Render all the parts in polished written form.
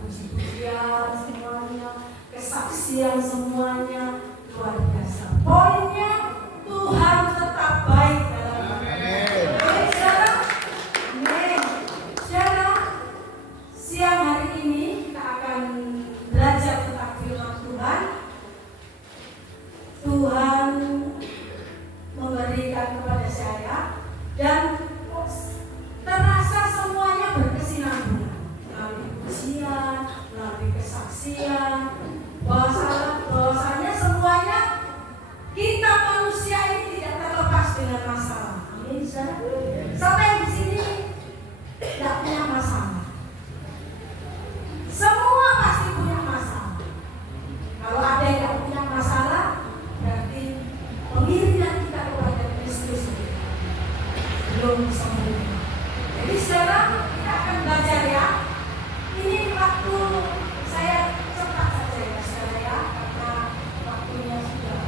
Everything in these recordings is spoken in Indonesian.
puji-pujian semuanya, kesaksian semuanya luar biasa. Poinnya Tuhan tetap baik dalam hidup. Oke, saudara. Amin. Saudara, siang hari ini kita akan belajar tentang firman Tuhan. Tuhan memberikan kepada saya dan terasa semuanya berkesinambungan melalui pujian, melalui kesaksian, bahwasanya semuanya kita manusia ini tidak terlepas dengan masalah. Amin, saudara. Sampai yang di sini tidak punya masalah. Semua pasti punya masalah. Kalau ada yang tidak punya masalah, berarti pemilihan kita kepada Kristus belum sempurna. Jadi sekarang kita akan belajar ya. Ini waktu saya cepat saja ya saudara ya, karena waktunya sudah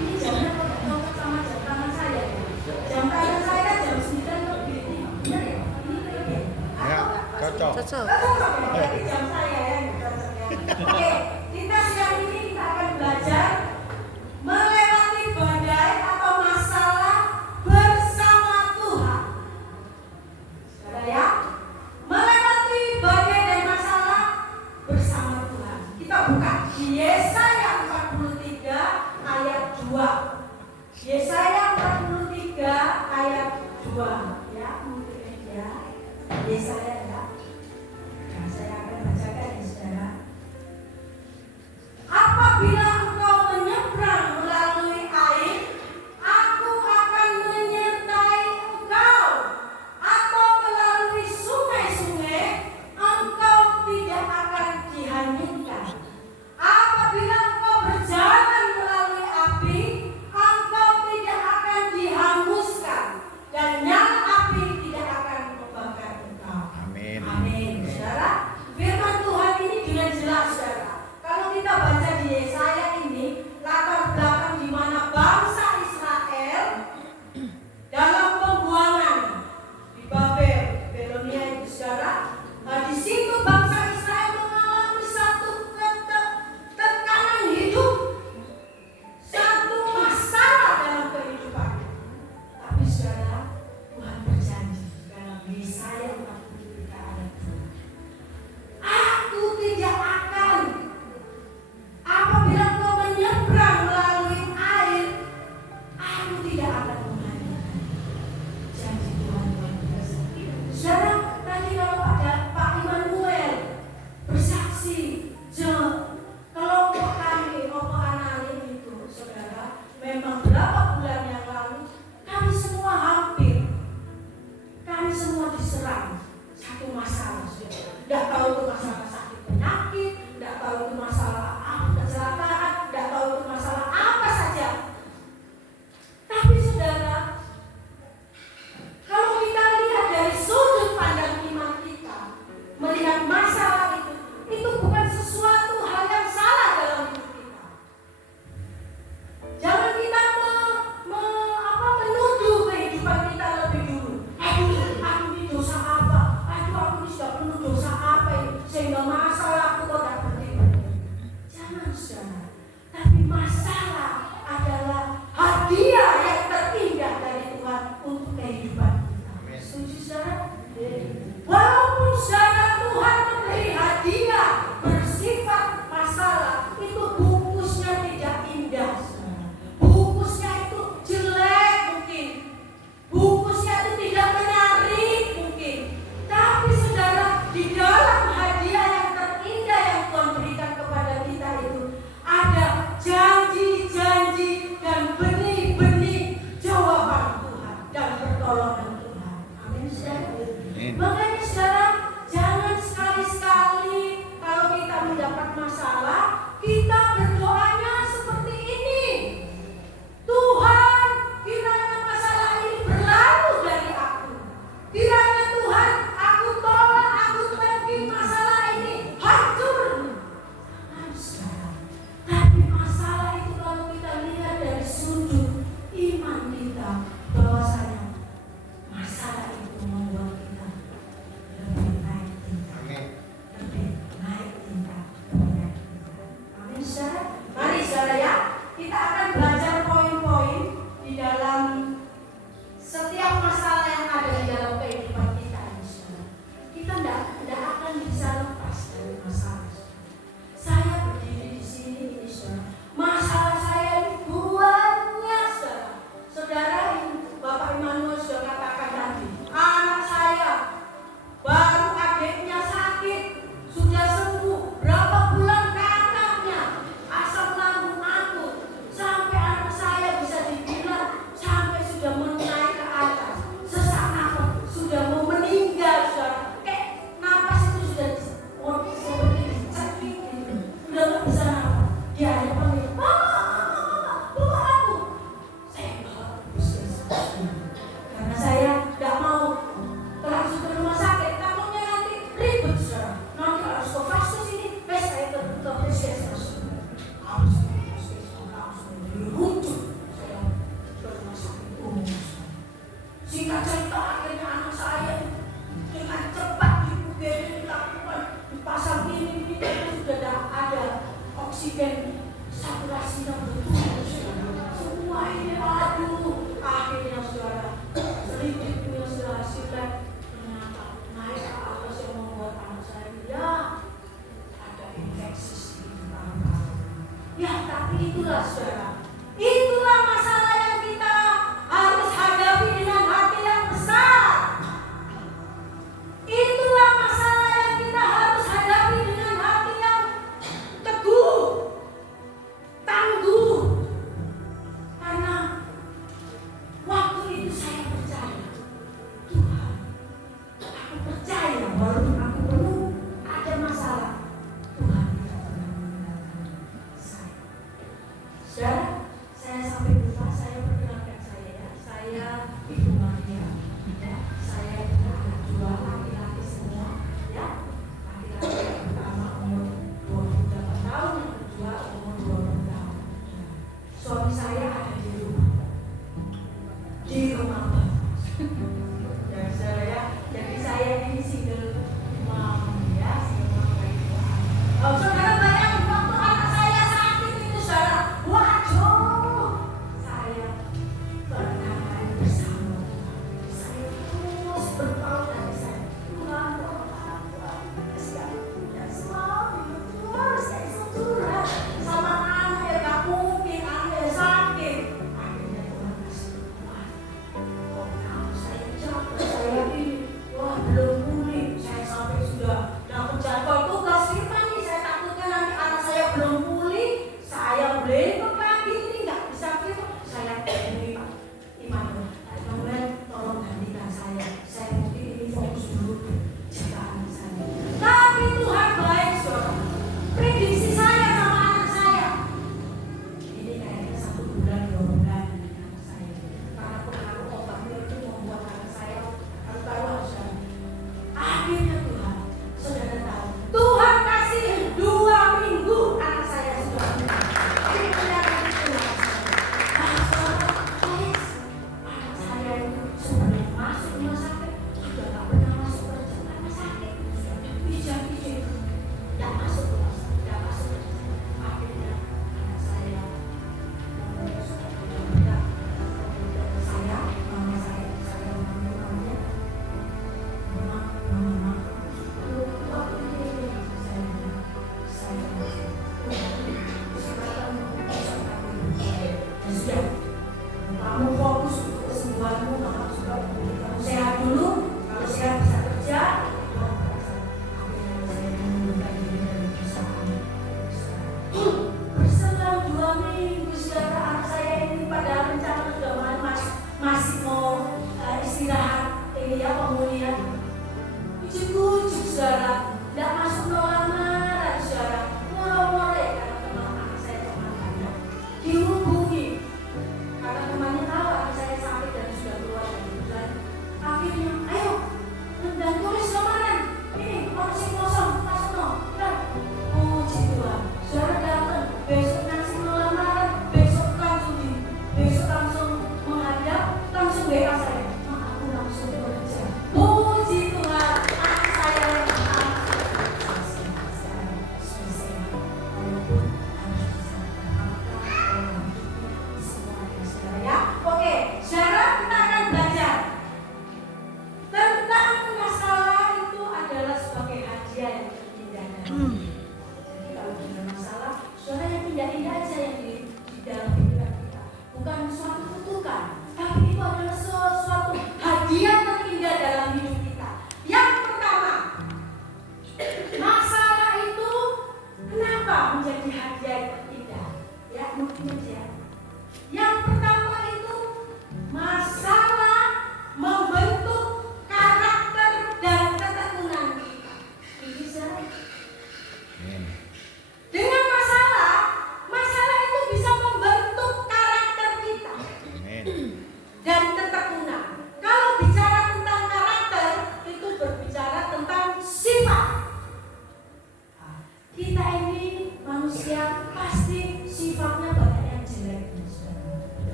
ini jamnya kok cocok sama jam tangan saya ya. Jam tangan saya jam 9 lebih. Benar ya? Ini lebih. Ya, cocok. Cocok ya, berarti jam saya ya yang cocok ya. Oke, kita siang ini kita akan belajar melewati badai atau masalah bersama Tuhan. Saudara ya, melewati badai dan masalah bersama Tuhan. Kita buka di Yesaya 43 ayat 2. Yesaya 43 ayat 2 ya, mungkin ya. Yesaya ya. Nah, saya akan bacakan ya saudara. Apabila engkau menyeberang melalui air, aku akan menyertai engkau. Atau melalui sungai-sungai, engkau tidak akan dihanyutkan. Apabila engkau berjalan melalui api, engkau tidak akan dihanguskan, dan nyala api tidak akan membakar engkau. Amin. Amin, saudara. Firman Tuhan ini dengan jelas, saudara. Kalau kita baca di Yesaya ini, latar belakang di mana bangsa Israel dalam pembuangan di Babel, Babilonia itu, saudara. Nah, di situ bangsa Israel mengalami satu tekanan hidup, satu masalah dalam kehidupan. Tapi saudara, Tuhan berjanji dalam Yesaya 43 ayat 2. Aku tidak akan, apabila kau menyeberang melalui air, aku tidak akan menghanyutkan. Janji Tuhan luar biasa. Saudara, tadi kalau ada Pak Immanuel bersaksi, kelompok kami, kelompok anak itu, saudara, memang berapa bulan yang lalu, kami semua diserang satu masalah, saudara. Tidak tahu itu masalah sakit penyakit, tidak tahu itu masalah kecelakaan, tidak tahu itu masalah apa saja. Tapi saudara, kalau kita lihat dari sudut pandang iman kita, melihat masalah itu bukan sesuatu hal yang salah dalam hidup kita. Jangan kita menuduh kehidupan kita lebih dulu. Aku ini dosa apa? Aku ini sudah penuh dosa apa ini? Sehingga masalahku kok tak berhenti. oksigen saturasinya betul. Semua ini aduh, akhirnya saudara sedikit punya hasil lab ternyata naik ke atas yang membuat anak saya ya ada infeksi di paru-paru. Ya tapi itulah saudara, itulah masalah yang kita harus hadapi dengan hati yang besar. Itulah masalah yang kita harus hadapi dengan hati yang teguh, tangguh. Karena waktu itu saya percaya, Tuhan, aku percaya walaupun aku perlu ada masalah, Tuhan tidak pernah meninggalkan saya. Saudara,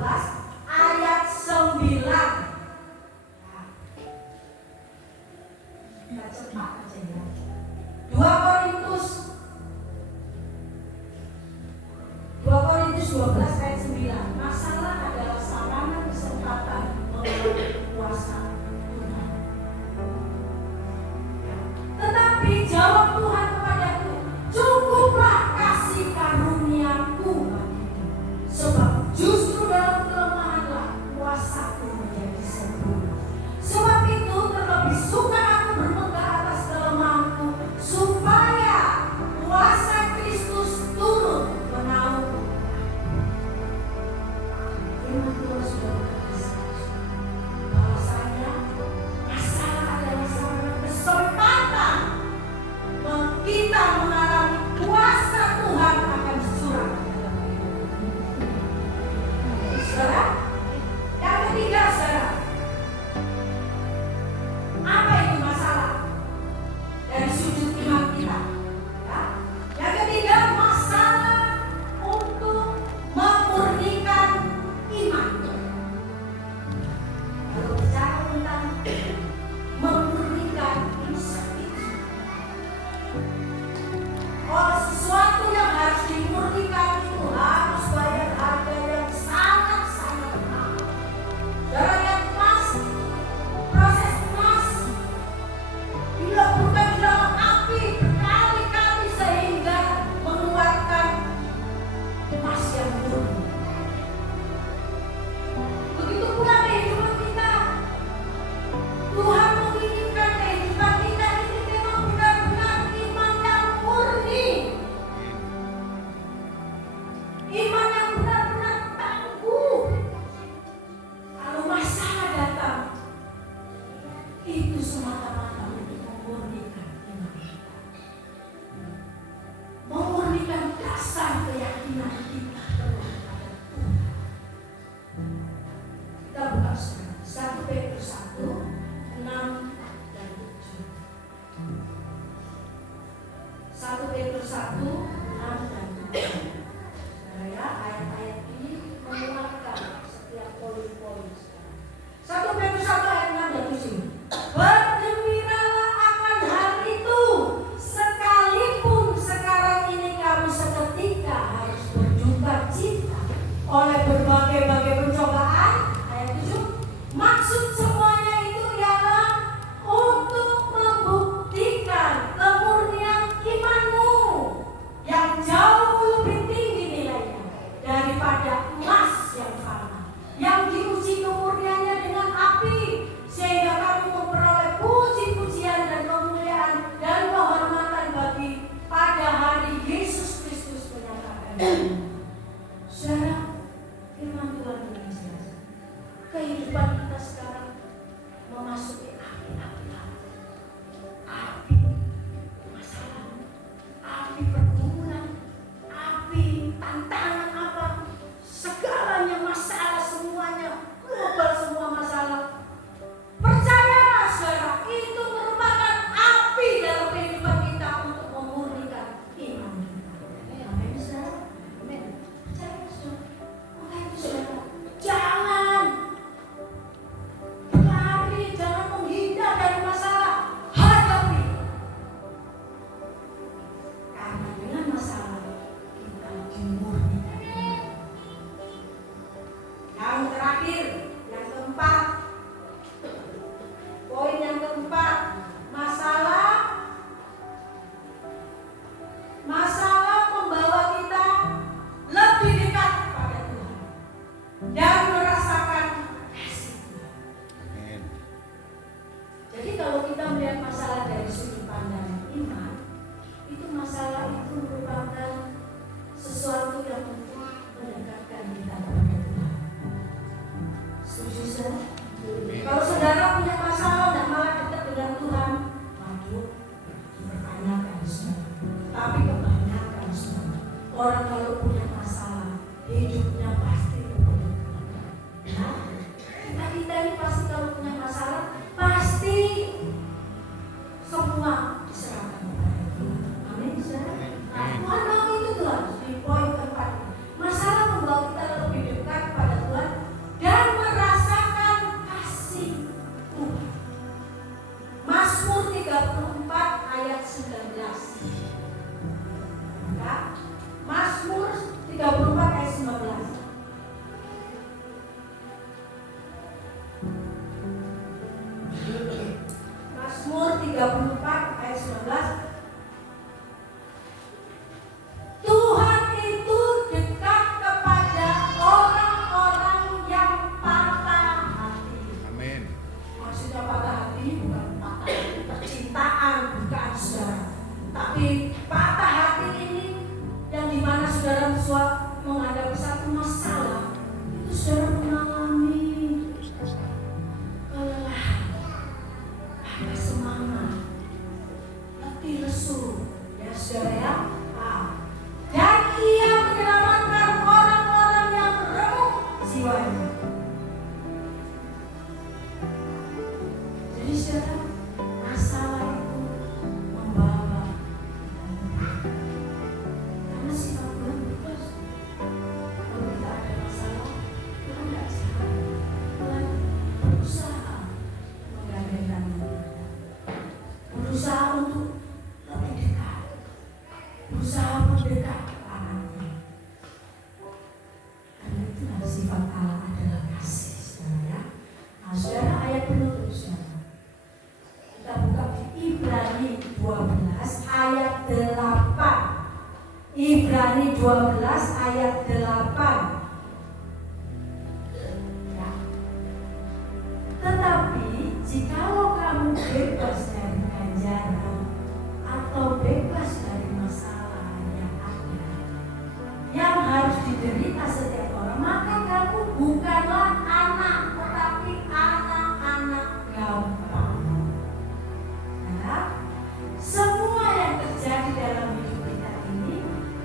ayat 9. Kita cepat aja ya. 2 Korintus 12 ayat 9. Masalah adalah sarana kesempatan mengalami kuasa Tuhan. Tetapi jawab Tuhan kepadaku, cukuplah kasih karuniaku bagimu, sebab justru dalam kelemahanlah kuasaku menjadi sempurna. Sebab itu terlebih suka aku bermegah atas kelemahanku, supaya kuasa Kristus turun menaungi. Firman Tuhan sudah berkata, bahwasanya masalah adalah sarana kesempatan kita mengalami kuasa Tuhan akan curah di dalam hidup. Saudara, yang ketiga, saudara, apa itu masalah dari sudut iman kita? Ya. Yang ketiga, masalah untuk memurnikan iman. Kalau bicara tentang memurnikan insan itu, sesuatu yang harus dimurnikan itu harus bayar harga yang sangat-sangat mahal. Saudara lihat emas, proses emas dilakukan di dalam api berkali-kali sehingga mengeluarkan emas yang murni. Begitu pula kehidupan kita. Tuhan menginginkan kehidupan kita ini memang benar-benar iman yang murni, iman yang benar-benar tangguh. Kalau masalah datang, itu semata-mata untuk memurnikan iman kita, memurnikan dasar keyakinan kita kepada Tuhan. Kita buka sekarang 1 Petrus 1, 6 dan 7. 1 Petrus 1, 6 dan 7. Saudara, ayat-ayat ini menguatkan setiap poin-poin. 1 Petrus 1 ayat 6 dan 7. Bergembiralah akan hal itu, sekalipun sekarang ini kamu seketika harus berduka cita oleh berbagai-bagai pencobaan. Ayat 7. Maksud semuanya itu ialah untuk membuktikan kemurnian imanmu yang jauh lebih tinggi nilainya daripada emas yang fana, yang diuji kemurniannya dengan api, sehingga kamu memperoleh puji-pujian dan kemuliaan dan kehormatan bagi pada hari Yesus Kristus menyatakan. Saudara, firman Tuhan ini jelas. Kehidupan kita sekarang memasuki api-api masalah, api pergumulan, api tantangan apa, segalanya masalah, semuanya global, semua masalah. Percayalah saudara, itu merupakan api dalam kehidupan kita untuk memurnikan iman kita. Amin saudara. Amin. Percaya saudara. Maka itu saudara, jangan lari, jangan menghindar dari masalah, hadapi. Karena dengan masalah kita dimurnikan. Yang terakhir, yang keempat, poin yang keempat, masalah membawa kita lebih dekat kepada Tuhan dan merasakan kasih Tuhan. Amin. Jadi kalau kita melihat masalah dari sudut pandang iman, itu masalah itu merupakan sesuatu yang untuk mendekatkan kita kepada Tuhan. Setuju saudara? Kalau saudara punya masalah dan malah dekat dengan Tuhan, waduh, kebanyakan saudara. Tapi kebanyakan saudara, orang kalau punya masalah, hidupnya pasti terpuruk. Nah, kita ini pasti kalau punya masalah, pasti semua diserahkan kepada Tuhan. Amin saudara. Nah, Tuhan mau itu Tuhan. Di poin keempat, masalah membawa kita lebih dekat kepada Tuhan 34 ayat 19. Tuhan itu dekat kepada orang-orang yang patah hati. Amin. Maksudnya patah hati bukan patah percintaan, bukan saudara. Tapi patah hati ini yang dimana saudara menghadapi satu masalah, itu saudara mengalami kelelahan, ada semangat, letih lesu, ya saudara ya. Dan ia menyelamatkan orang-orang yang remuk jiwanya. Jadi saudara, masalah itu membawa karena sifat Tuhan bebas. Kalau kita ada masalah, Tuhan tidak salah. Tuhan berusaha menggantikan kita, berusaha untuk lebih dekat, berusaha mendekat ke anaknya. Karena itulah sifat Allah adalah kasih, saudara ya. Nah, saudara, ayat penutup saudara. Kita buka di Ibrani 12 ayat 8. Ibrani 12 ayat 8. Ya. Tetapi jikalau kamu bebas dari ganjaran atau bebas dari masalah yang ada, yang harus diderita setiap orang, maka kamu bukanlah anak, tetapi anak-anak gampang. Nah, semua yang terjadi dalam hidup kita ini,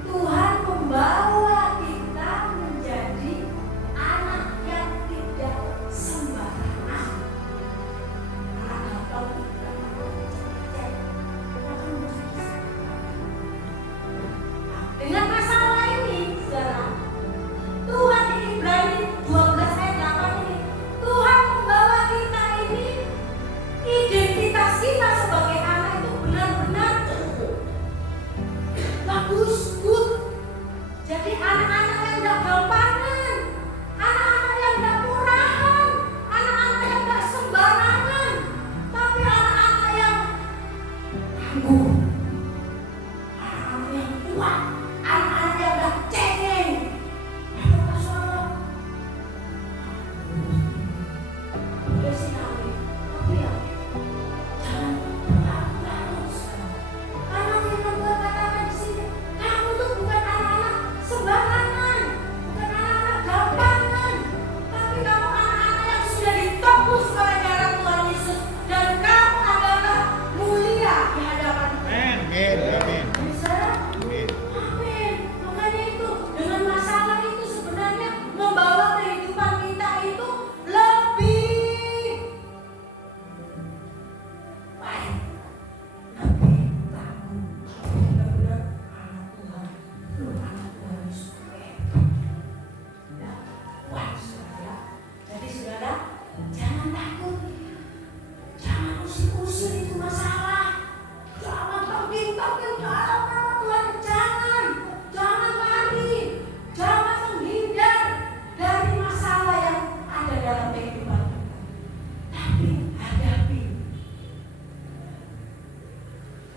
Tuhan membawa kita menjadi anak yang tidak sembarangan. Anak gampang. Dengan masalah ini, saudara, Tuhan di Ibrani 12 ayat 8 ini, Tuhan membawa kita ini, identitas kita sebagai anak itu benar-benar bagus, good. Jadi anak-anak yang gak gampangan, anak-anak yang gak murahan, anak-anak yang gak sembarangan, tapi anak-anak yang tangguh, anak-anak yang kuat, anak-anak yang gak cengeng. Ada masalah, boleh sih kali, tapi ya jangan berlarut-larut, saudara. Karena firman Tuhan katakan di sini, kamu tuh bukan anak-anak sembarangan, bukan anak-anak gampangan, tapi kamu anak-anak yang sudah ditebus oleh darah Tuhan Yesus, dan kamu adalah mulia di hadapan Tuhan. Amin. Amin. Bisa? Amin. Amin. Makanya itu, dengan masalah itu sebenarnya membawa kehidupan kita itu lebih baik, lebih tangguh. Benar-benar anak Tuhan, anak Tuhan Yesus. Ya, kuat, saudara. Jadi saudara, jangan takut, jangan usir-usir itu masalah, jangan tengking-tengking ke arah Tuhan, jangan lari, jangan menghindar dari masalah yang ada dalam kehidupan kita. Tapi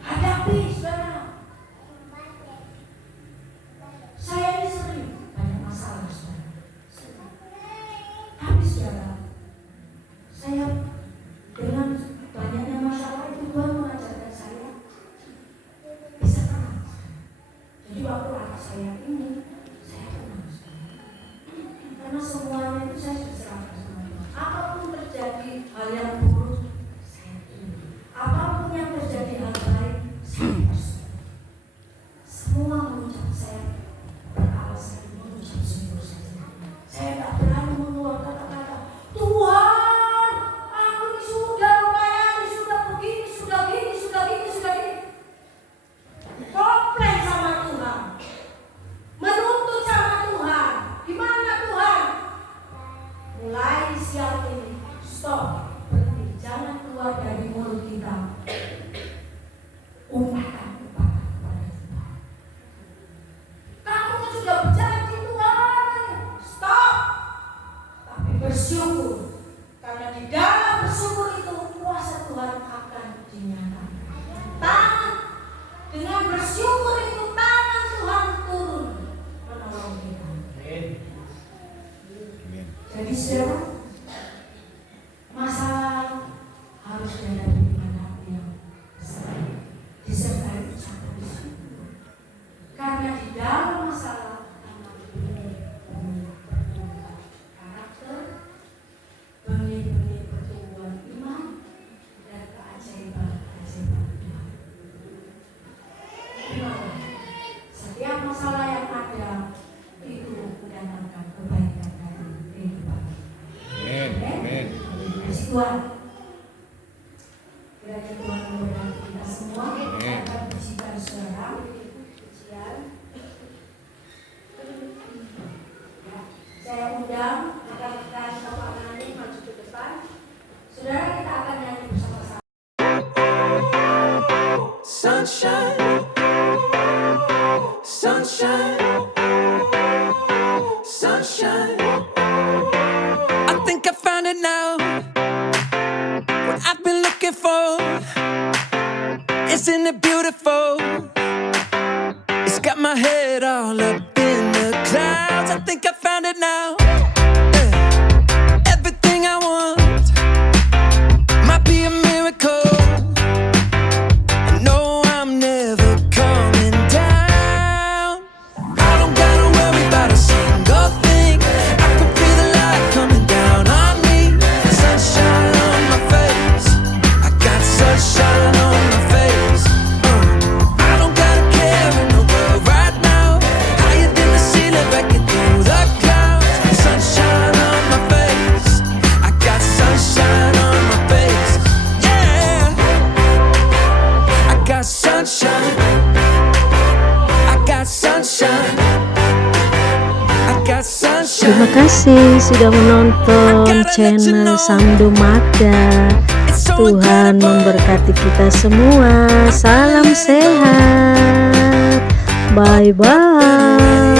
hadapi, saudara. Saya ini sering banyak masalah, saudara. Tapi saudara, saya dengan banyaknya masalah itu Tuhan mengajarkan saya bisa tenang. Jadi waktu anak saya ini, saya tenang, saudara. Karena semuanya itu saya sudah serahkan sama Tuhan. Apapun terjadi hal yang buruk, saya terima. Apapun yang terjadi hal baik, saya bersyukur. Semua mengucap saya beralasan mengucap syukur saja. Saya tak berani mengeluarkan kata-kata, Tuhan, aku ini sudah melayani, sudah begini, sudah gini, sudah gini, sudah gini. Komplain sama Tuhan, menuntut sama Tuhan. Gimana Tuhan? Mulai siang ini, stop, berhenti, jangan keluar dari mulut kita umpatan kepada Tuhan. Kamu kan sudah berjanji Tuhan, stop. Tapi bersyukur Karena di dalam bersyukur itu kuasa Tuhan akan dinyatakan. Tangan dengan bersyukur itu tangan Tuhan turun menolong kita. Jadi saudara, masalah harus dihadapi dengan hati yang besar, disertai ucapan bersyukur. Karena di dalam masalah benih-benih pertumbuhan karakter, benih-benih pertumbuhan iman, dan keajaiban-keajaiban Tuhan. Setiap masalah yang ada itu mendatangkan kebaikan dari kehidupan. Amin. Tuhan, kiranya Tuhan memberkati kita semua. Kita akan pujikan saudara. Saya undang rekan-rekan Bapak Nani maju ke depan. Saudara, kita akan nyanyi bersama-sama. Sunshine, sunshine, sunshine. I think I found it now. What I've been looking for. Isn't it beautiful? It's got my head all up in the clouds. I think I found it now. Everything I want might be a miracle. I know I'm never coming down. I don't gotta worry about a single thing. I can feel the light coming down on me. Sunshine on my face. I got sunshine on my face. I don't gotta care in the world right now. Higher than the ceiling, breaking through the clouds. Sunshine on my face. I got sunshine on my face. Yeah, I got sunshine. I got sunshine. I got sunshine. Terima kasih sudah menonton channel Samdo Magda. Tuhan memberkati kita semua. Salam sehat. Bye bye.